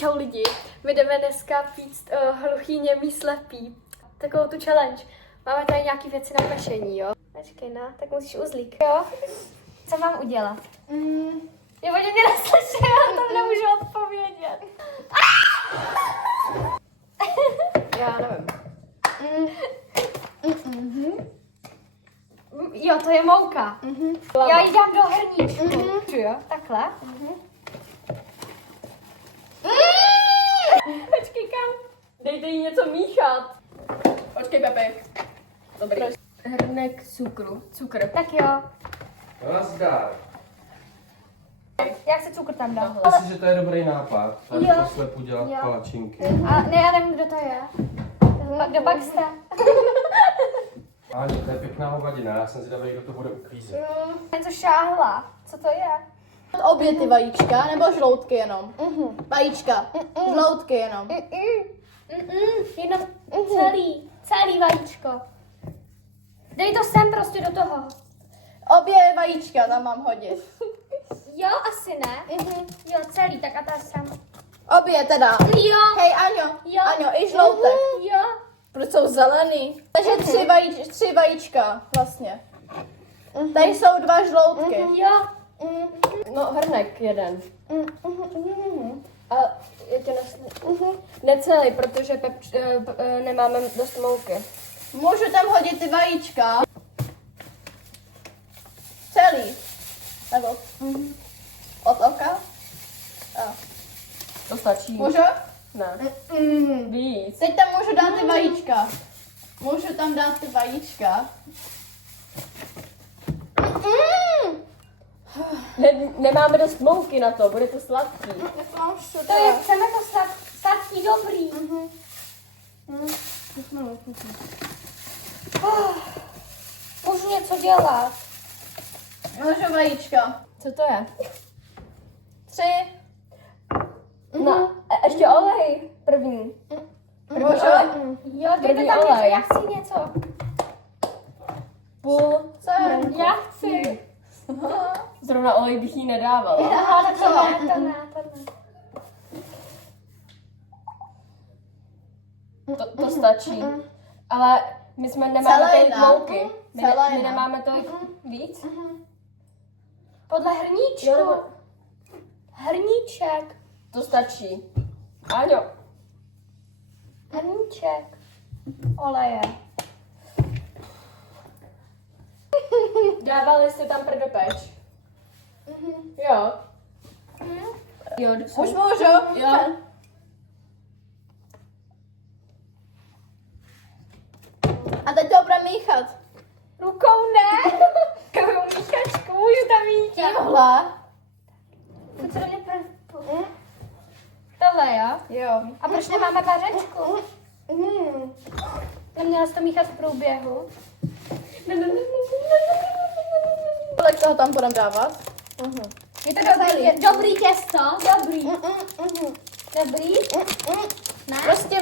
Čau lidi, my jdeme dneska pít hluchý, němý, slepý. Takovou tu challenge. Máme tady nějaký věci na pešení, jo? Počkej, no, tak musíš uzlík, jo? Co mám udělat? Jo, oni mě neslyší, já to nemůžu odpovědět. Já nevím. Jo, to je mouka. Já ji dám do hrníčku. Jo, takhle. Počkej, kam? Dejte jí něco míchat. Počkej, Pepi. Dobrý. Hrnek cukru. Cukr. Tak jo. Nazdar. Jak se cukr tam dá? Myslím, že to je dobrý nápad. Tady Jo. po slepu dělat Jo. palačinky. A ne, já nevím, kdo to je. Kdo pak jste? Áně, to je pěkná hovadina, já jsem zvědavý, kdo to bude uklízet. Něco šáhla. Co to je? Obě ty vajíčka, nebo žloutky jenom? Vajíčka. Žloutky jenom. Jenom celý vajíčko. Dej to sem prostě do toho. Obě vajíčka tam mám hodit. Jo, asi ne. Jo, celý, tak a ta sem. Obě teda. Jo. Hej, Aňo. Jo. Aňo, i žloutek. Jo. Proč jsou zelený? Takže tři vajíčka vlastně. Tady jsou 2 žloutky. Jo. No, hrnek jeden. A já tě necelý, protože nemáme dost mouky. Můžu tam hodit ty vajíčka. Celý. Nebo od oka. A. To stačí. Můžu? Ne. Víc. Teď tam můžu dát ty vajíčka. Můžu tam dát ty vajíčka. Nemáme dost mouky na to, bude to sladký. To je, chceme to sladký dobrý. Můžu něco dělat. Můžu vajíčka. Co to je? 3. No, ještě olej první. Můžu? Jo, dejte První tam něco, olej. já chci něco. Půl. Co? Já chci. Zrovna olej bych jí nedávala. Aha, tak to ne. To stačí. Ale my nemáme Celé tolik ne. mouky. Celé My ne. nemáme tolik víc. Podle hrníčku. Jo, nebo- Hrníček. To stačí. Áňo. Hrníček. Oleje. Dávali jste tam prdopeč? Jo. Jo, Už můžu? Jo. A teď to budeme míchat. Rukou ne. Takovou míchačku můžu tam mít. Tímhle. To co do mě Tohle, jo? Jo. A proč nemáme vařečku? Neměla jsi to míchat v průběhu. Kolik toho tam budeme dávat? Je to dobrý těsto? Dobrý. Dobrý? Ne? Prostě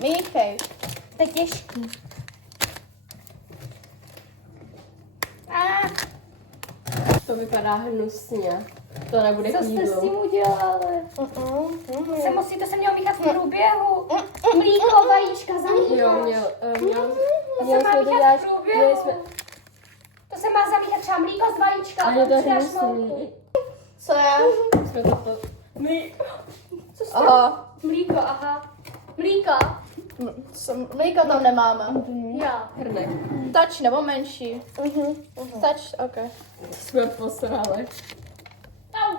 míchej. To je těžký. To vypadá hnusně. To nebude Co k jste jídlu. s tím udělali? To se mělo míchat v průběhu. Mlíko, vajíčka, zamíchat. Jo, To se má míchat v průběhu. To se má zamíchat třeba mlíko z vajíčka. Ale je to přidáš hnusný. mouku. Co je? Jsme to... Co jste? Aha. Mlíko, aha. Mlíko. Mlíko tam nemáme. Jo. Hrnek. Stač nebo menší? Stač, ok. Jsme posrali. Au.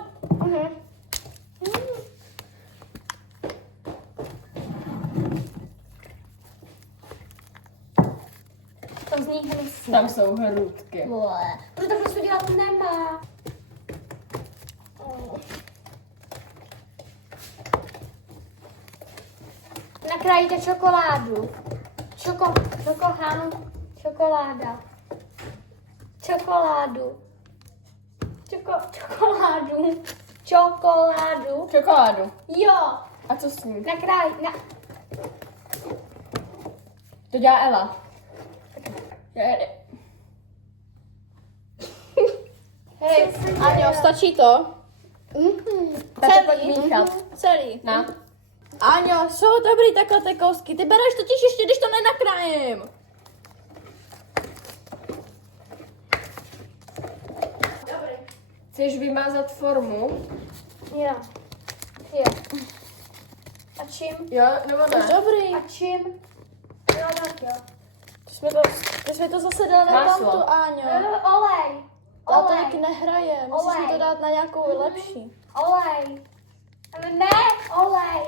To zní hnusně. Tam jsou hrůdky. Protože to prostě dělat nemá. Nakrájíte čokoládu. Čokoláda. Čokoládu. Čokoládu. Jo. A co s ním? To dělá Ela. Hej, Aňo, stačí to? Dáte pak míchat. Celý. No. Áňo, jsou dobrý takhle ty kousky. Ty bereš totiž ještě, když to nenakrájím. Chceš vymázat formu? Jo. Jo. A čím? Jo, nebo To je ne? dobrý. A čím? Jo, tak jo. Ty jsme to zase dali na Máslo. tamtu, Áňo. Olej. Já to Olej. taky nehraje. Musíš mi to Olej. dát na nějakou lepší. Olej. Ne, olej.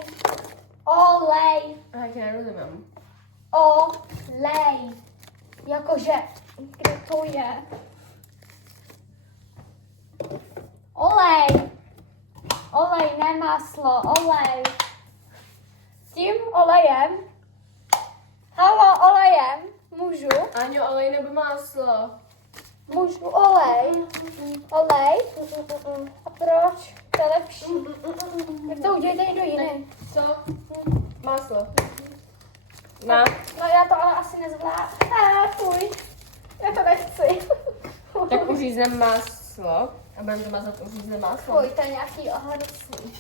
Olej. A já tě nerozumím. Olej. Jakože, kde to je? Olej. Olej, ne máslo, olej. Tím olejem. Halo, olejem. Můžu? Áňo, olej nebo máslo? Můžu olej. Olej. A proč? To je lepší. Tak to udělejte někdo jiný. Co? Máslo. Na. No já to ale asi nezvládnu. Fuj. Já to nechci. Tak uřízneme máslo. A budeme to mazat uřízne máslo. Fuj, to je nějaký hnusný.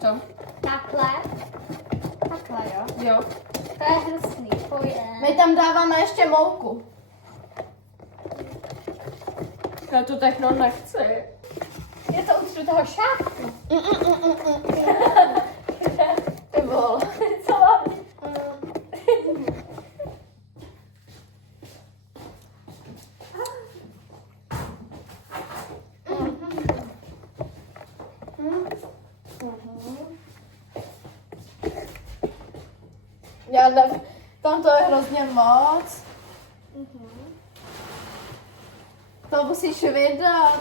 Co? Takhle. Takhle, jo. Jo. To je hnusný. Fuj. My tam dáváme ještě mouku. Já to techno nechci. Je to už do toho šátku. Ty vole. Co mám? Já nevím. Tam to je hrozně moc. To musíš vydat.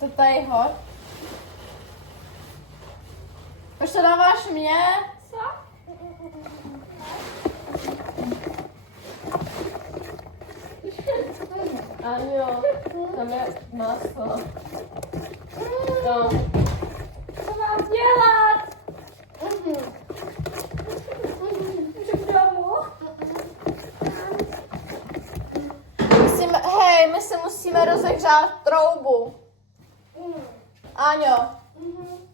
To tady hoď. Už to dáváš mě? Co? Áňo, tam je máslo. To. Co mám dělat? Můžu k domu? My si musíme rozehřát troubu. Áňo,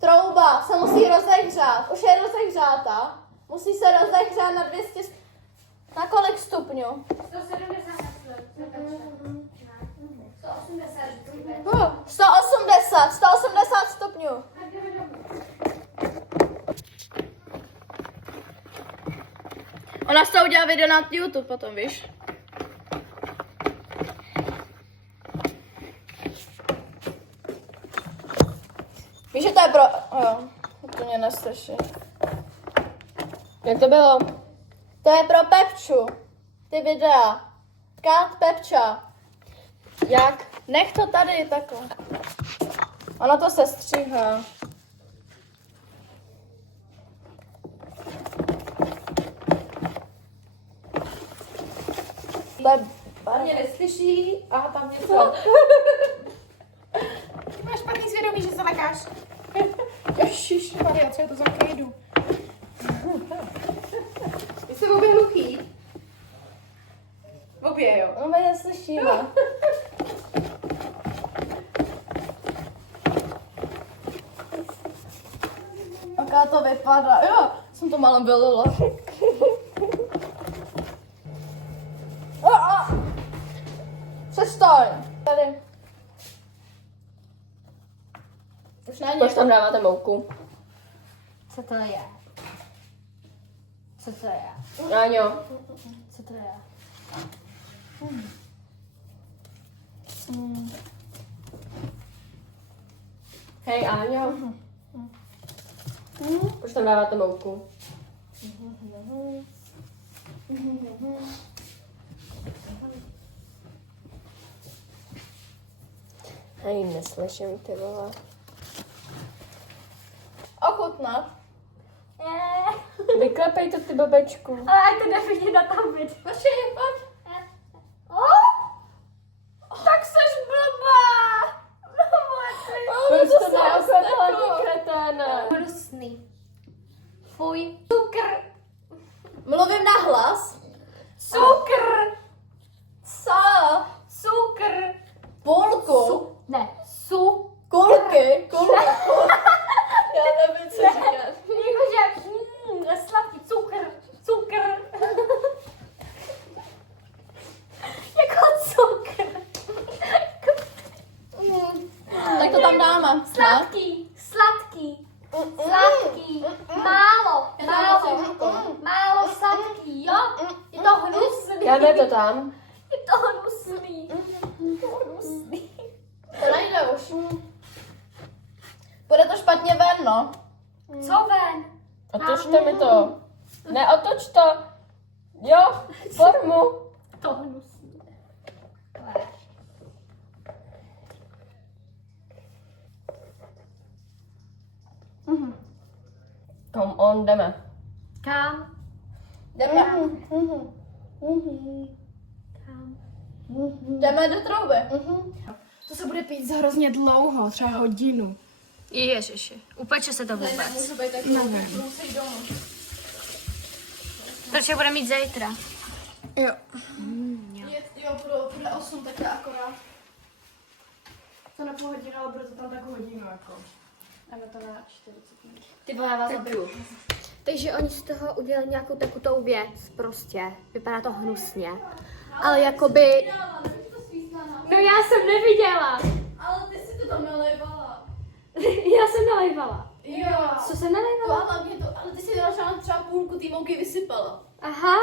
trouba se musí rozehřát. Už je rozehřátá. Musí se rozehřát na 200... Na kolik stupňů? 170 180 stupňů. Ona z toho udělá video na YouTube potom, víš? Víš, že to je pro... Jo, to mě nestraší. Jak to bylo? To je pro Pepču. Ty videa. Kat Pepča. Jak? Nech to tady takhle. Ono to se stříhá. Mě neslyší a tam něco. Máš špatný svědomí, že se lekáš. Ježišmarja, co je to za kejdu? Vy jste obě hluchý? Obě, jo. No, my neslyšíme. Jaká to vypadá. Jo, jsem to malem vylila. Přestaň. Tady. Už není. Proč tam dáváte mouku? Co to je? Co to je? Áňo. Co to je? Hej, Áňo. Proč tam dáváte mouku? Hej, neslyším, ty vole. Ochutnat. Vyklepej to, ty babečku. Ale ať to jde vidět na tam vidět. Počkej, pojď. Tak seš blbá! Proč to neoklepala, ty kreténe? Hnusný. Fuj. Cukr. Mluvím na hlas. Cukr. Co? Cukr. Půlku. Na. Sladký, sladký, sladký, málo sladký, jo? Je to hnusný. Dáme to tam. Je to hnusný. To nejde už. Bude to špatně ven, no. Co ven? Otočte mi to. Neotoč to. Jo, formu. To hnusný. Come on, jdeme. Kam? Jdeme. Kam? Jdeme do trouby. To se bude pít za hrozně dlouho, třeba hodinu. Ježiši, upeče se to vůbec. Můžu být takový musí domů. Proč je bude mít zítra? Jo. Jo, bude 8 takhle akorát. To na půl hodinu, ale bude to tam tak hodinu, jako. Jdeme to na 40 minut. Ty vole, já vás zabiju. Takže oni z toho udělali nějakou takovou věc, prostě. Vypadá to hnusně. Ale jakoby... No já jsem neviděla. Ale ty si to tam nalévala. Já jsem nalejvala. Jo. Co jsem nalejvala? To hlavně to, ale ty si třeba půlku té mouky vysypala. Aha.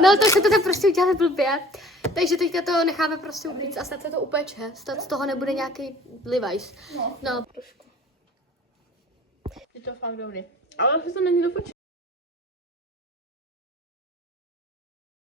No to se to tak prostě udělali blbě. Takže teďka to necháme prostě uklíct a snad se to upeče. Snad z toho nebude nějaký livajs. No. Je to fakt dobrý. Ale to není dopočet.